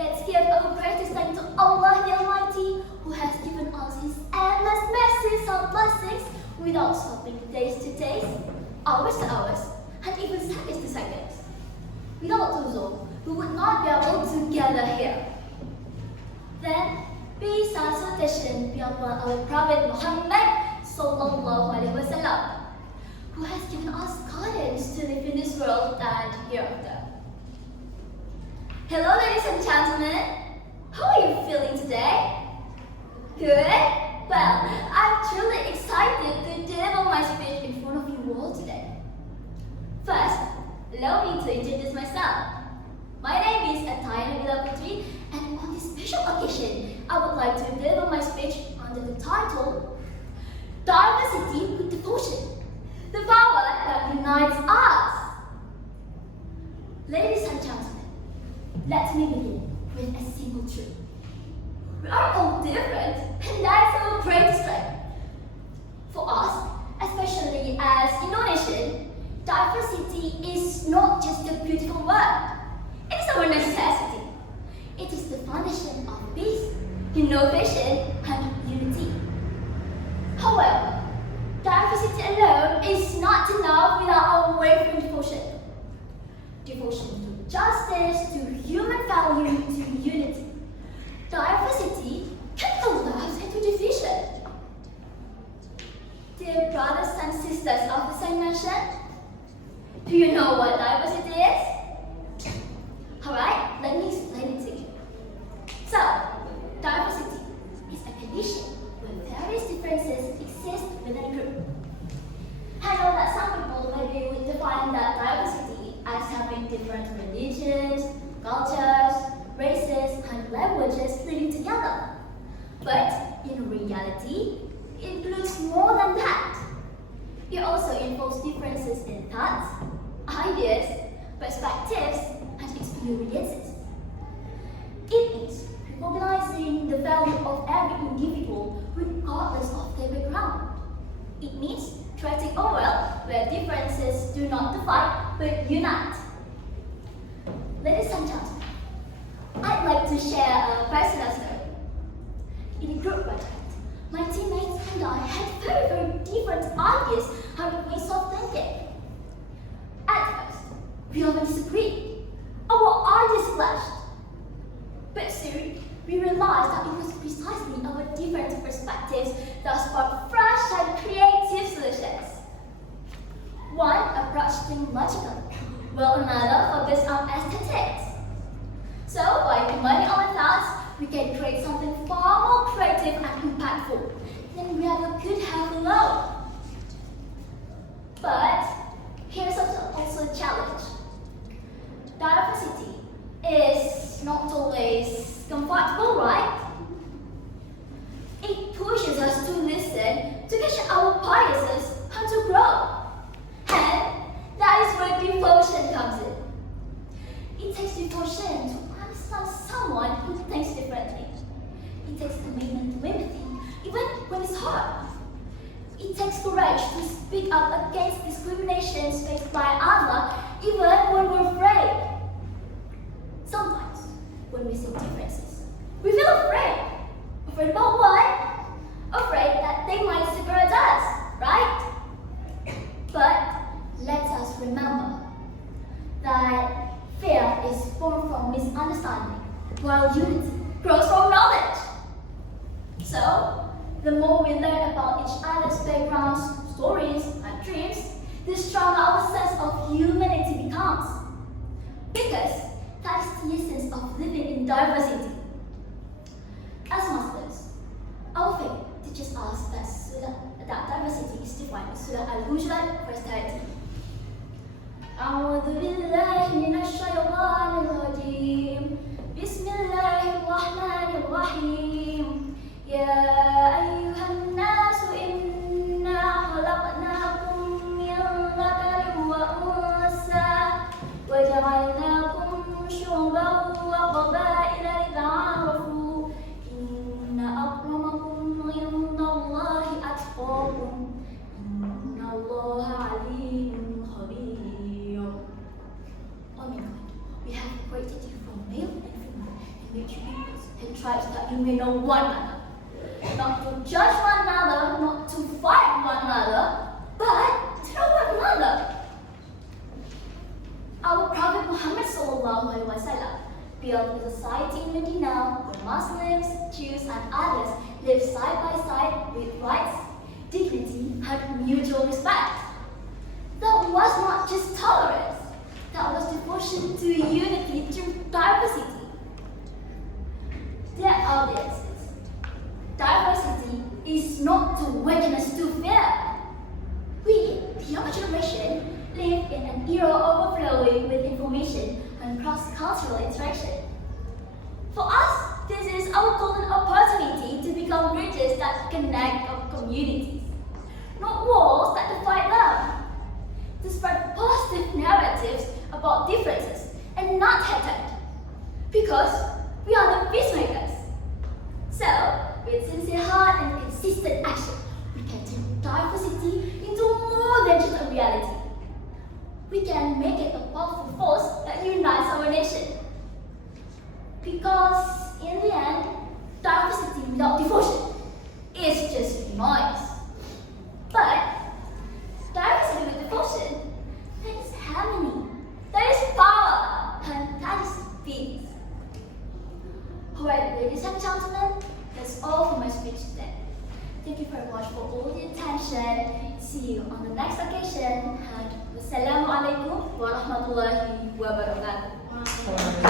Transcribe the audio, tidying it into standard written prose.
Let's give our greatest thanks to Allah the Almighty, who has given us His endless mercies and blessings without stopping days to days, hours to hours, and even seconds to seconds. Without those all, we would not be able to gather here. Then, peace and salutation be upon our Prophet Muhammad sallallahu alaihi wasallam, who has given us guidance to live in this world and hereafter. Hello, ladies and gentlemen. How are you feeling today? Good? Well, I'm truly excited to deliver my speech in front of you all today. First, allow me to introduce myself. My name is Adixour, and on this special occasion, I would like to deliver my speech under the title, Diversity with Devotion, the power that unites us. Ladies and gentlemen, let me begin with a simple truth. We are all different, and that is our greatest strength. For us, especially as Indonesian, diversity is not just a beautiful word. It is our necessity. It is the foundation of peace, innovation, and unity. However, diversity alone is not enough without our unwavering devotion. Devotion to justice, to human value, to unity. Diversity can collapse into division. Dear brothers and sisters of the same nation, do you know what diversity is? Alright, let me explain it to you. So, diversity is a condition where various differences exist within a group. I know that some people maybe would define that diversity as having different religions, cultures, races, and languages living together. But in reality, it includes more than that. It also involves differences in thoughts, ideas, perspectives, and experiences. It means recognizing the value of every individual regardless of their background. It means treating a world where differences do not divide but unite. Ladies and gentlemen, I'd like to share a personal story. In a group project, my teammates and I had very different ideas and ways of thinking. At first, we often disagreed. Our ideas clashed. But soon, we realized that it was precisely our different perspectives that sparked fresh and creative solutions. One approached things logically, while another focused on aesthetics. So, by combining our thoughts, we can create something far more creative and impactful than we ever could have alone. But here's also a challenge. Diversity is not always comfortable, right? It pushes us to listen, to question our biases, and to grow. And that is where devotion comes in. It takes devotion to understand someone who thinks differently. It takes commitment to empathy, even when it's hard. It takes courage to speak up against discriminations faced by others, even when we're afraid. Sometimes, when we see differences, we feel afraid. Afraid about what? Afraid that they might separate us, right? But let us remember that fear is born from misunderstanding, while unity grows from knowledge. So, the more we learn about each other's backgrounds, stories, and dreams, the stronger our sense of humanity becomes. Because that is the essence of living in diversity. As Muslims, our faith teaches us that diversity is defined in Surah Al-Hujurat, verse 30. أعوذ بالله من الشيطان الرجيم بسم الله الرحمن الرحيم يا أيها الناس إنا خلقناكم من ذكر وأنثى وجعلناكم شعوبا وقبائل لتعارفوا إن أكرمكم عند الله أتقاكم إن الله عليم خبير. Oh my God, we have created you from male and female, and we may know one another. Not to judge one another, not to fight one another, but to know one another. Our Prophet Muhammad SAW built a society in Medina where Muslims, Jews, and others live side by side with rights, dignity, and mutual respect. That was not just tolerance, that was devotion to unity through diversity. Dear audiences, diversity is not to weakness to fear. We, the younger generation, live in an era overflowing with information and cross-cultural interaction. For us, this is our golden opportunity to become bridges that connect our communities, not walls that divide them. To spread positive narratives about differences and not hatred, because we are the peacemakers. So, with sincere heart and consistent action, we can turn diversity into more than just a reality. We can make it a powerful force that unites our nation. Because in the end, diversity without devotion is just noise. But diversity with devotion, that is harmony, that is power, and that is peace. Alright, ladies and gentlemen, that's all for my speech today. Thank you very much for all the attention. See you on the next occasion. And wassalamualaikum warahmatullahi wabarakatuh.